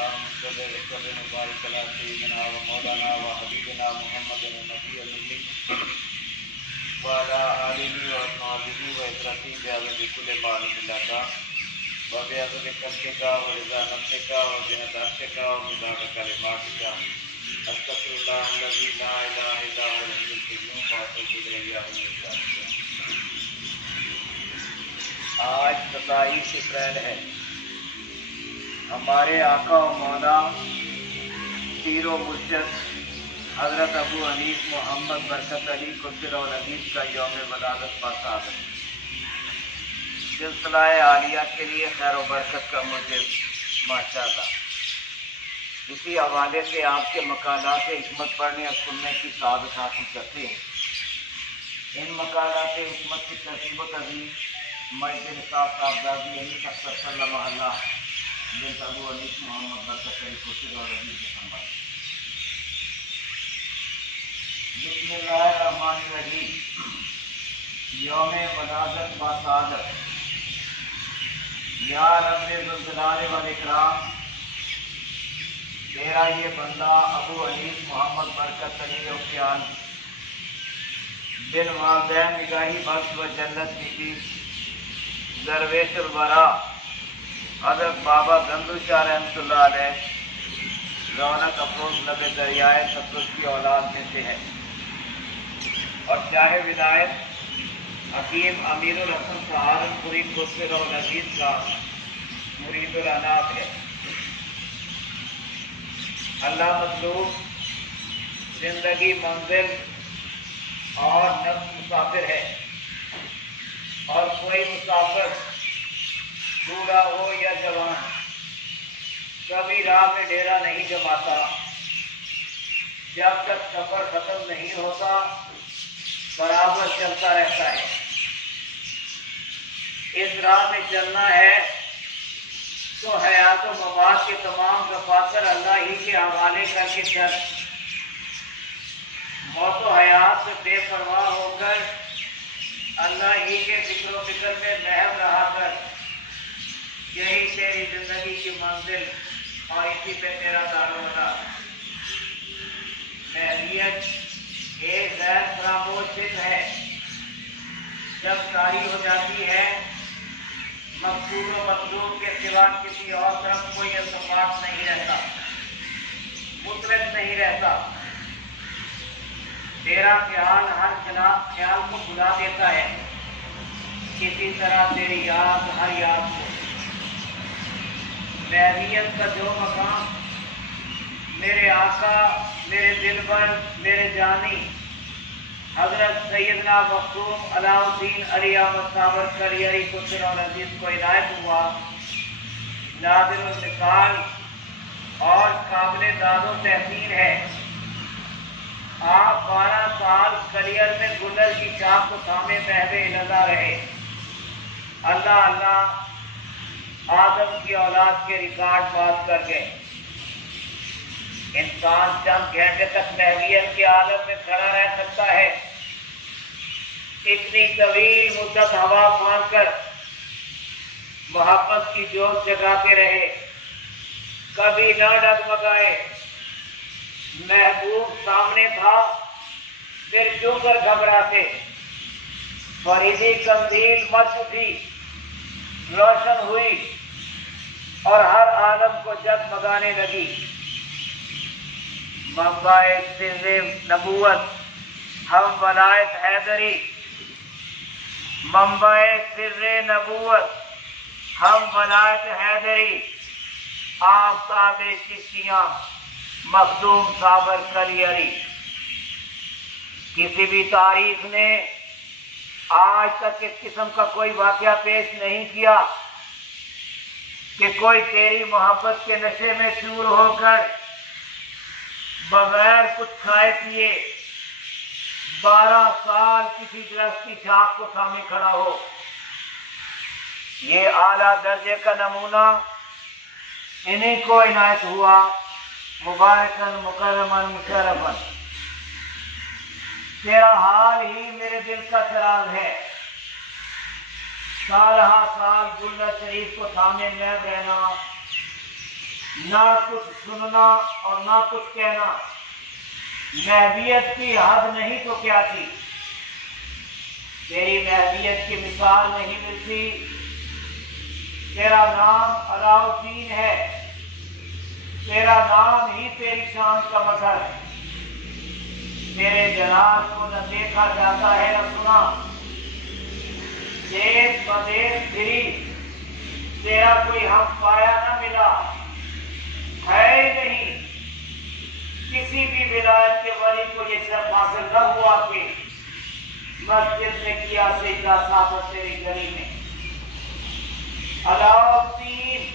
اللهم صل وسلم وبارك على سيدنا ومولانا وحبيبنا محمد النبي الأمي وعلى آله وأصحابه وإخوته بعدد كل معلوم لك وبعدد خلقك ورضا نفسك وزنة عرشك ومداد كلماتك أستغفر الله الذي لا إله إلا هو الحي القيوم وأتوب إليه يوم القيامة۔ آج 27 اپریل ہے۔ ہمارے آقا و مولا پیر و مرشد حضرت ابو حنیف محمد برکت علی قدس العزیز کا یوم ولادت باسعادت، سلسلہ عالیہ کے لیے خیر و برکت کا موجب ماشاءاللہ۔ اسی حوالے سے آپ کے مقالات حکمت پڑھنے اور سننے کی سعادت حاصل کرتے ہیں۔ ان مقالات حکمت کی ترتیب و تنظیم مجد نصاب صاحبزادی علی اختر صلی محلہ بنت ابو حنیف محمد برکت علی قدس العزیز کے سنبھال۔ بسم اللہ الرحمن الرحیم۔ یوم ولادت باسعادت۔ یا رب ذوالجلال والاکرام، تیرا یہ بندہ ابو حنیف محمد برکت علی اوفیان بن والدین نگاہی بخش و جنت کی درویش الورا حضرت بابا گندو شاہ رحمۃ اللہ علیہ رونق افروز لب دریائے ستلج کی اولاد میں سے ہے، اور شاہ ولایت حکیم امیر الحسن سہارنپوری قدس العزیز کا مرید العناب ہے۔ اللہ مطلوب زندگی منزل اور نفس مسافر ہے، اور کوئی مسافر بوڑھا ہو یا جوان کبھی راہ میں ڈیرا نہیں جماتا جب تک سفر ختم نہیں ہوتا، برابر چلتا رہتا ہے۔ اس راہ میں چلنا ہے تو حیات و ممات کے تمام دفاتر اللہ ہی کے حوالے کر کے چل، موت و حیات سے بے پرواہ ہو کر اللہ ہی کے ذکر و فکر میں محو رہا کر، یہی تیری زندگی کی منزل اور اسی پہ تیرا دارومدار۔ محلیت ایک غیر فراموش چیز ہے، جب طاری ہو جاتی ہے مقصود و مطلوب کے سوا کسی اور طرف کوئی التفات نہیں رہتا، مطلق نہیں رہتا۔ تیرا خیال ہر خیال کو بھلا دیتا ہے، کسی طرح تیری یاد ہر یاد کو۔ محلیت کا جو مقام میرے آقا، میرے دلبر، میرے جانی حضرت سیدنا مخدوم علاء الدین علی احمد صابرکر علی قدس العزیز کو عنایت ہوا، نادر المثال اور قابل داد و تحسین ہے۔ آپ 12 سال کلیئر میں گلر کی چاپ کو تھامے محوے نظر رہے۔ اللہ اللہ آدم کی اولاد کے ریکارڈ بات کر گئے۔ انسان چند گھنٹے تک محویت کے عالم میں کھڑا رہ سکتا ہے، اتنی طویل مدت ہوا پھان کر محبت کی جوت جگاتے رہے، کبھی نہ ڈگمگائے۔ محبوب سامنے تھا پھر کیوں کر گھبراتے، فریدی قندیل مچ اٹھی، روشن ہوئی اور ہر عالم کو جگمگانے لگی۔ منبع سر نبوت ہم ولایت حیدری، منبع سر نبوت ہم ولایت حیدری، آفتاب چشتیاں مخدوم صابرکر علی۔ کسی بھی تاریخ نے آج تک اس قسم کا کوئی واقعہ پیش نہیں کیا کہ کوئی تیری محبت کے نشے میں چور ہو کر بغیر کچھ کھائے پیے 12 سال کسی درخت کی چھاپ کو تھامے کھڑا ہو۔ یہ اعلیٰ درجے کا نمونہ انہیں کو عنایت ہوا، مبارکن مکرمن مشرفن۔ تیرا حال ہی میرے دل کا چراغ ہے، سالہ سال گلر شریف کو تھامے میں رہنا، نہ کچھ سننا اور نہ کچھ کہنا، محویت کی حد نہیں تو کیا تھی، تیری محویت کی مثال نہیں ملتی۔ تیرا نام علاء الدین ہے، تیرا نام ہی تیری شان کا مظہر ہے۔ تیرے جلال کو نہ دیکھا جاتا ہے نہ سنا، دیکھ بدیکھ پھری تیرا کوئی ہم پایا نہ ملا، ہے نہیں کسی بھی ولایت کے ولی کو یہ شرف حاصل نہ ہوا کہ مسجد نے کیا سجدہ ثابت تیری گلی میں۔ علاء الدین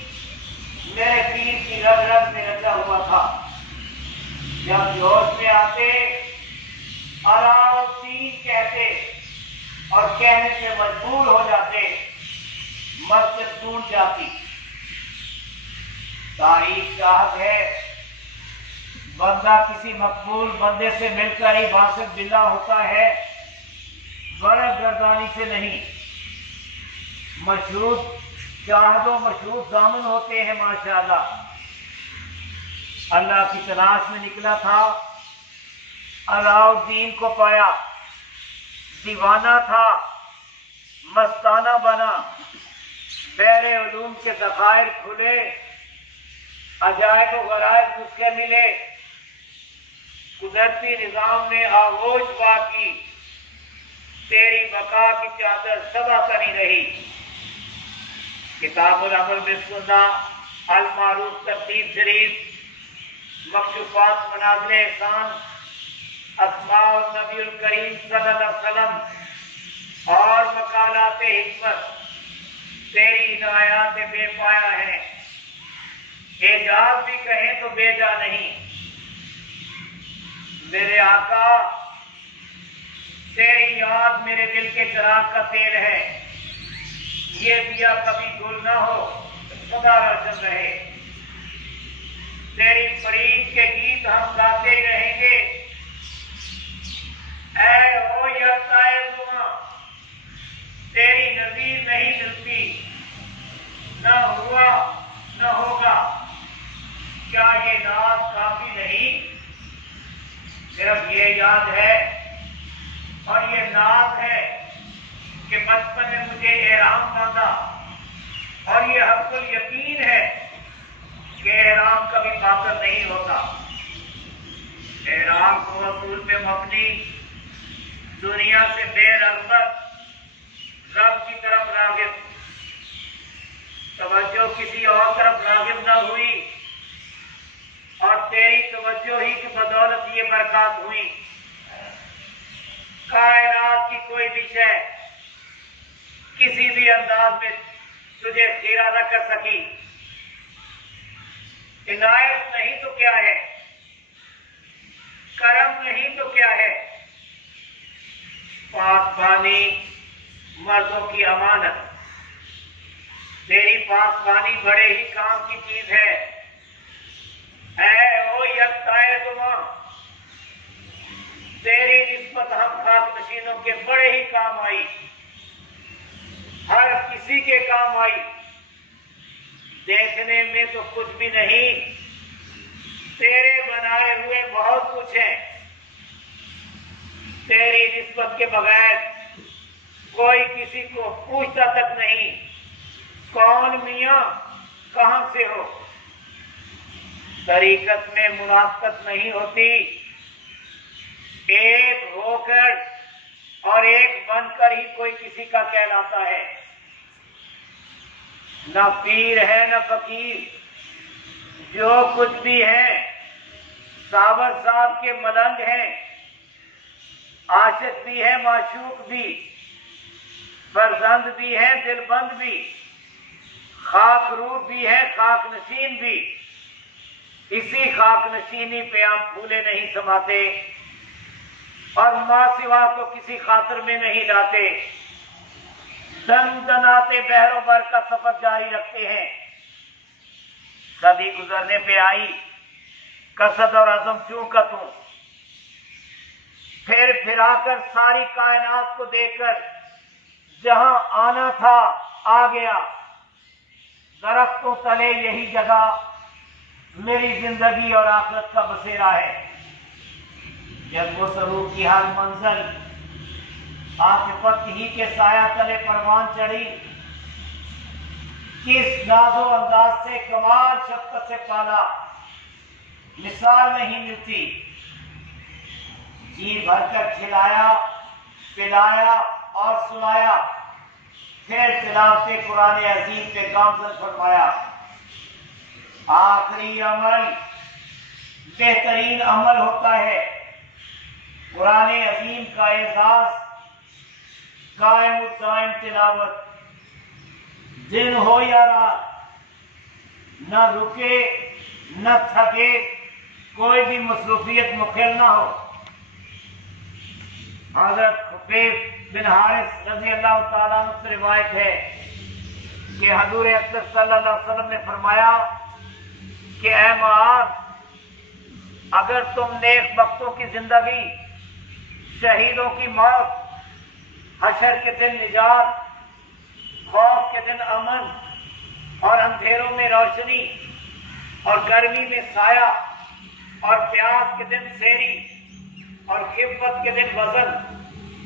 میرے پیر کی رگ رگ میں رچا ہوا تھا، جب جوش میں آتے علاء الدین کہتے اور کہنے سے مجبور ہو جاتے، مسجد ٹوٹ جاتی۔ تاریخ شاہد ہے، بندہ کسی مقبول بندے سے مل کر ہی باسط بلا ہوتا ہے، برق گردانی سے نہیں۔ مشروط شاہد و مشروط ضامن ہوتے ہیں ماشاءاللہ۔ اللہ کی تلاش میں نکلا تھا، علاء الدین کو پایا، دیوانہ تھا، مستانہ بنا، بحر علوم کے ذخائر کھلے، عجائب و غرائب اس کے ملے، قدرتی نظام نے آغوش پا کی، تیری بقا کی چادر سبا تنی رہی۔ کتاب العمل بالسنہ، المعروف ترتیب شریف، مکشوفات منازل احسان، اسماء النبی الکریم صلی اللہ علیہ وسلم اور مقالات حکمت تیری عنایات بے پایا ہیں، اعجاز بھی کہیں تو بے جا نہیں۔ میرے آقا تیری یاد میرے دل کے چراغ کا تیل ہے، یہ دیا کبھی گل نہ ہو سدا روشن رہے۔ تیری فرید کے گیت ہم گاتے ہی رہیں گے، اے ہو یکتائے زماں تیری نظیر نہیں ملتی، نہ ہوا نہ ہوگا، کیا یہ ناز کافی نہیں؟ صرف یہ یاد ہے اور یہ ناز ہے کہ بچپن میں مجھے احرام باندھا، اور یہ حق الیقین ہے کہ احرام کبھی باطل نہیں ہوتا۔ احرام کو اصول پہ مبنی، دنیا سے بے رغبت، رب کی طرف راغب، توجہ کسی اور طرف راغب نہ ہوئی، اور تیری توجہ ہی کی بدولت یہ برکات ہوئی۔ کائنات کی کوئی بھی شے کسی بھی انداز میں تجھے خیرہ نہ کر سکی، عنایت نہیں تو کیا ہے، کرم نہیں تو کیا ہے۔ پاسبانی مردوں کی امانت، تیری پاسبانی بڑے ہی کام کی چیز ہے۔ اے او یکتائے زماں تیری نسبت ہم خاک نشینوں کے بڑے ہی کام آئی، ہر کسی کے کام آئی۔ دیکھنے میں تو کچھ بھی نہیں، تیرے بنائے ہوئے بہت کچھ ہے۔ تیری نسبت کے بغیر کوئی کسی کو پوچھتا تک نہیں، کون میاں کہاں سے ہو۔ طریقت میں منافقت نہیں ہوتی، ایک ہو کر اور ایک بن کر ہی کوئی کسی کا کہلاتا ہے۔ نہ پیر ہے نہ فقیر، جو کچھ بھی ہے صابر صاحب کے ملنگ ہیں، عاشق بھی ہے معشوق بھی، فرزند بھی ہے دل بند بھی، خاک روح بھی ہے خاک نشین بھی۔ اسی خاک نشینی پہ آپ پھولے نہیں سماتے اور ماں سوا کو کسی خاطر میں نہیں لاتے، دن دناتے بحر و بر کا سفر جاری رکھتے ہیں۔ صدی گزرنے پہ آئی، قصد اور عزم کیوں کا تم، پھر پھرا کر ساری کائنات کو دیکھ کر جہاں آنا تھا آ گیا۔ درختوں تلے یہی جگہ، میری زندگی اور آخرت کا بسیرا ہے۔ جب وہ سرور کی ہر منزل عاطفت ہی کے سایہ تلے پروان چڑھی، کس ناز و انداز سے کمال شفقت سے پالا، مثال نہیں ملتی۔ جی بھر کر کھلایا، پلایا اور سلایا، پھر تلاوت قرآن عظیم پہ گامزن فرمایا۔ آخری عمل بہترین عمل ہوتا ہے۔ قرآن عظیم کا اعزاز، قائم و دائم تلاوت، دن ہو یا رات، نہ رکے نہ تھکے، کوئی بھی مصروفیت مخل نہ ہو۔ حضرت خبیب بن حارث رضی اللہ تعالیٰ عنہ سے روایت ہے کہ حضور اکرم صلی اللہ علیہ وسلم نے فرمایا کہ اے معاذ، اگر تم نیک بختوں کی زندگی، شہیدوں کی موت، حشر کے دن نجات، خوف کے دن امن، اور اندھیروں میں روشنی، اور گرمی میں سایہ، اور پیاس کے دن سیری، اور خفت کے دن وزن،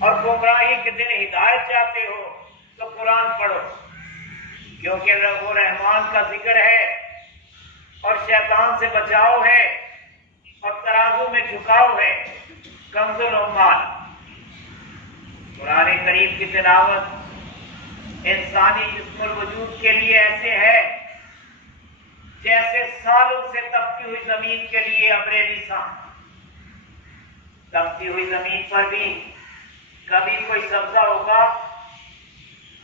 اور گمراہی کے دن ہدایت چاہتے ہو تو قرآن پڑھو، کیونکہ وہ رحمان کا ذکر ہے اور شیطان سے بچاؤ ہے اور ترازو میں جھکاؤ ہے، کنز و مال۔ قرآن کریم کی تلاوت انسانی جسم الوجود کے لیے ایسے ہے جیسے سالوں سے تپتی ہوئی زمین کے لیے ابر نیسان۔ تپتی ہوئی زمین پر بھی کبھی کوئی سبزہ ہوگا،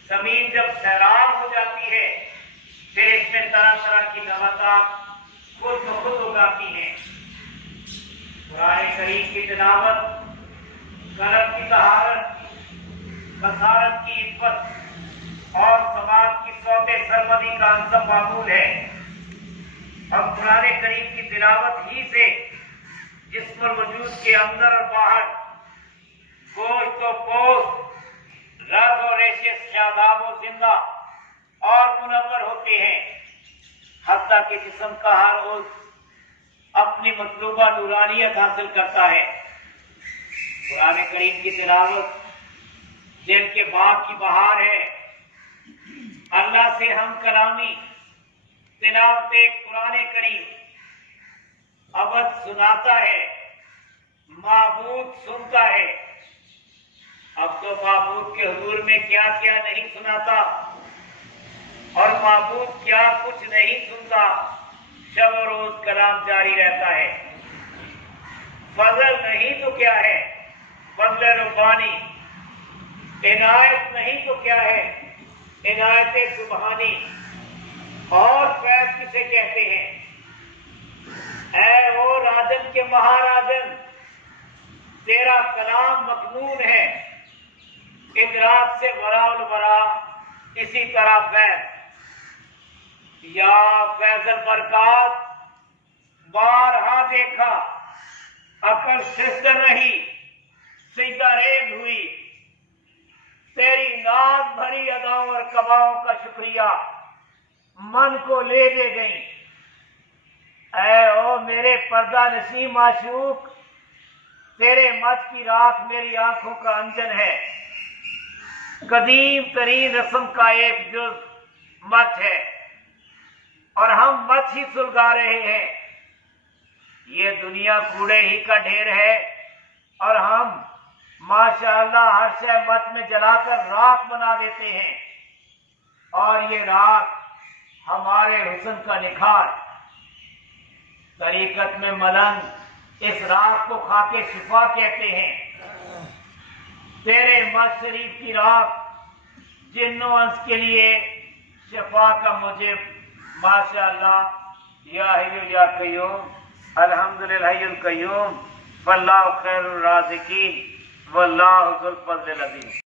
زمین جب سیراب ہو جاتی ہے پھر اس میں طرح طرح کی نباتات خود بخود اگاتی ہیں۔ قرآن کریم کی تلاوت قلب کی طہارت، بصارت کی عفت اور سماعت کی صوت سرمدی کا انسب معمول ہے۔ اور قرآن کریم کی تلاوت ہی سے جسم الوجود کے اندر اور باہر، گوشت و پوست، رگ و ریشے شاداب و زندہ اور منور ہوتے ہیں، حتیٰ کہ جسم کا ہر عضو اپنی مطلوبہ نورانیت حاصل کرتا ہے۔ قرآن کریم کی تلاوت دل کے باغ کی بہار ہے۔ اللہ سے ہم کلامی تلاوت قرآن کریم ابد سناتا ہے، معبود سنتا ہے۔ اب تو معبود کے حضور میں کیا کیا نہیں سناتا اور معبود کیا کچھ نہیں سنتا، شب و روز کلام جاری رہتا ہے۔ فضل نہیں تو کیا ہے، فضل ربانی، عنایت نہیں تو کیا ہے، عنایت سبحانی۔ اور فیض کسے کہتے ہیں؟ اے او راجن کے مہاراجن، تیرا کلام مکنون ہے، ادراک سے ورا الورا اسی طرح فیض۔ یا فیض البرکات، بارہا دیکھا، عقل سستر رہی، سجدہ ریز ہوئی، تیری ناز بھری اداؤں اور قباؤں کا شکریہ من کو لے دے گئی۔ اے او میرے پردہ نشین معشوق، تیرے مت کی راکھ میری آنکھوں کا انجن ہے۔ قدیم ترین رسم کا ایک جز مت ہے اور ہم مت ہی سلگا رہے ہیں۔ یہ دنیا کوڑے ہی کا ڈھیر ہے اور ہم ماشاءاللہ ہر شے مت میں جلا کر راکھ بنا دیتے ہیں، اور یہ راکھ ہمارے حسن کا نکھار۔ طریقت میں ملنگ اس راکھ کو خاک شفا کہتے ہیں۔ تیرے مت شریف کی راکھ جن و انس کے لیے شفا کا موجب۔ ماشاءاللہ، یا حی یا قیوم، الحمدللہ حی القیوم، واللہ خیر الرازقین، واللہ ذو الفضل العظیم۔